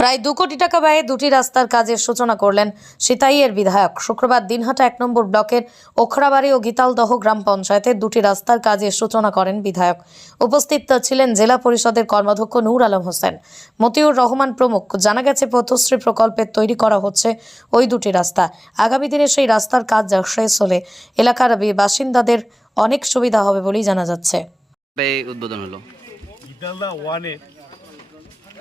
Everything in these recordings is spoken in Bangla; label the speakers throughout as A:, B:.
A: প্রায় দু কোটি টাকা ব্যয়ে দুটি রাস্তার কাজের সূচনা করলেন সিতাইয়ের বিধায়ক। শুক্রবার দিনহাটা এক নম্বর ব্লকের ওখরাবাড়ি ও গীতালদহ গ্রাম পঞ্চায়েতের দুটি রাস্তার কাজের সূচনা করেন বিধায়ক। উপস্থিত ছিলেন জেলা পরিষদের কর্মাধ্যক্ষ নূর আলম হোসেন। মতিউর রহমান প্রমুখ। জানা গেছে পথশ্রী প্রকল্পের তৈরি করা হচ্ছে ওই দুটি রাস্তা। আগামী দিনে সেই রাস্তার কাজ শেষ হলে এলাকার বাসিন্দাদের অনেক সুবিধা হবে বলেই জানা যাচ্ছে।
B: উদ্বোধন হলো।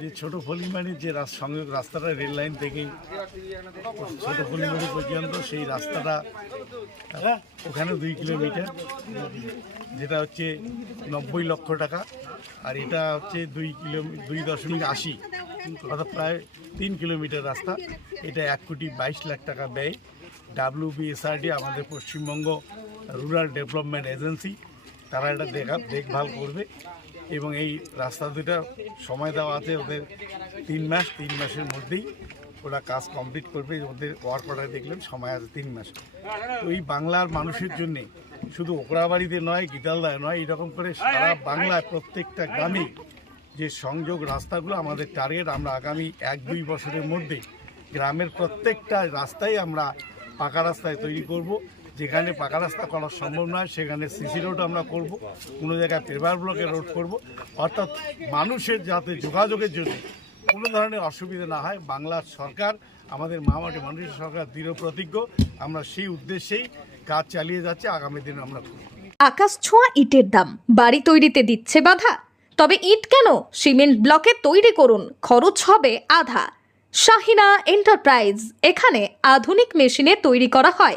C: যে ছোট ফলিমারির যে সংযোগ রাস্তাটা রেল লাইন থেকে ছোট ফলিমারি পর্যন্ত সেই রাস্তাটা ওখানে দুই কিলোমিটার যেটা হচ্ছে নব্বই লক্ষ টাকা আর এটা হচ্ছে দুই কিলো দুই দশমিক আশি অর্থাৎ প্রায় তিন কিলোমিটার রাস্তা। এটা এক কোটি বাইশ লাখ টাকা ব্যয়। ডাব্লিউবিএসআরডি আমাদের পশ্চিমবঙ্গ রুরাল ডেভেলপমেন্ট এজেন্সি তারা এটা দেখা দেখভাল করবে। এবং এই রাস্তা দুটা সময় দেওয়া আছে ওদের তিন মাস, তিন মাসের মধ্যেই ওরা কাজ কমপ্লিট করবে, ওদের ওয়ার্ক অর্ডার দেখলেন, সময় আছে তিন মাস। তো এই বাংলার মানুষের জন্যে শুধু ওকরাবাড়িতে নয়, গীতালদায় নয়, এরকম করে সারা বাংলায় প্রত্যেকটা গ্রামে যে সংযোগ রাস্তাগুলো আমাদের টার্গেট আমরা আগামী এক, দুই বছরের মধ্যে গ্রামের প্রত্যেকটা রাস্তায় আমরা পাকা রাস্তায় তৈরি করব। যেখানে পাকা রাস্তা করা সম্ভব নয়, সেখানে সিসি রোড আমরা করব, কোনো জায়গায় পেপার ব্লকে রোড করব। অর্থাৎ মানুষের যাতে যোগাযোগের জন্য কোনো ধরনের অসুবিধা না হয়, বাংলার সরকার, আমাদের মামাটি মানুষের সরকার দৃঢ় প্রতিজ্ঞ, আমরা সেই উদ্দেশ্যেই কাজ চালিয়ে যাচ্ছে, আগামী দিনে আমরা
D: আকাশ ছোঁয়া ইটের দাম, বাড়ি তৈরিতে দিচ্ছে বাধা। তবে ইট কেন? সিমেন্ট ব্লকে তৈরি করুন, খরচ হবে আধা। শাহিনা এন্টারপ্রাইজ, এখানে আধুনিক মেশিনে তৈরি করা হয়।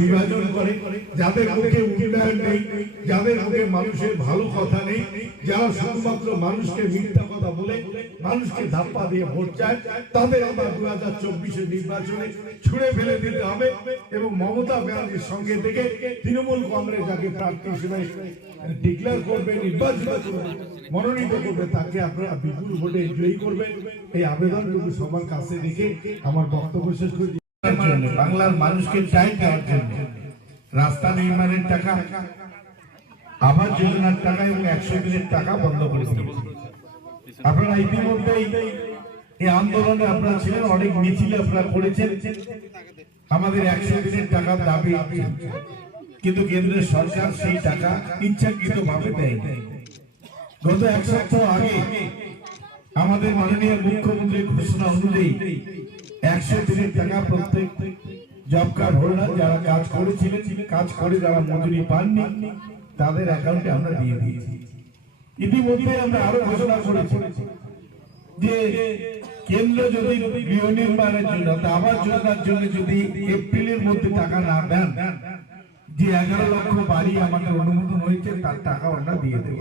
E: বিভাজন করে, যাদের মুখে নেই, যাদের মুখে মানুষের ভালো কথা নেই, যারা শুধুমাত্র মানুষকে মিথ্যা কথা বলে, মানুষকে ধাপ্পা দিয়ে ভোট চায়, তাদের দু হাজার চব্বিশের নির্বাচনে ছুড়ে ফেলে দিতে হবে এবং মমতা ব্যানার্জির সঙ্গে থেকে তৃণমূল কংগ্রেস যাকে প্রার্থী হিসেবে ডিক্লেয়ার করবে, নির্বাচিত করবে, মনোনীত করবে, তাকে আপনারা বিপুল ভোটে জয়ী করবেন এই আবেদনটুকু সবার কাছে রেখে আমার বক্তব্য শেষ জন্য বাংলার মানুষকে চাই দেওয়ার জন্য। রাস্তা নির্মাণের টাকা যোজনার টাকা এবং একশো দিনের টাকা বন্ধ করে আপনারা ইতিমধ্যেই এই আন্দোলনে আপনারা ছিলেন, অনেক মিছিল আপনারা করেছেন। আমাদের একশো দিনের টাকার দাবি কিন্তু কেন্দ্রের সরকার সেই টাকা ইচ্ছাকৃত ভাবে দেয় গত এক সপ্তাহ আগে আমাদের মাননীয় মুখ্যমন্ত্রীর ঘোষণা অনুযায়ী একশো দিনের টাকা প্রত্যেক জব কার্ড হোল্ডার যারা কাজ করেছিলেন, কাজ করে যারা মজুরি পাননি, তাদের অ্যাকাউন্টে আমরা দিয়ে দিয়েছি। ইতিমধ্যে আমরা আরও ঘোষণা করেছি যে কেন্দ্র যদি গৃহ নির্মাণের জন্য, আবাস যোজনার জন্য যদি এপ্রিলের মধ্যে টাকা না দেন, যে এগারো লক্ষ বাড়ি আমাদের অনুমোদন হয়েছে, তার টাকা আমরা দিয়ে দেব।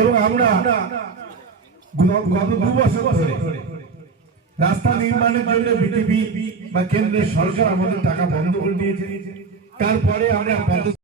E: এবং আমরা গত দু বছর ধরে রাস্তা নির্মাণের জন্য বিজেপি বা কেন্দ্রের সরকার আমাদের টাকা বন্ধ করে দিয়েছে। তারপরে আমরা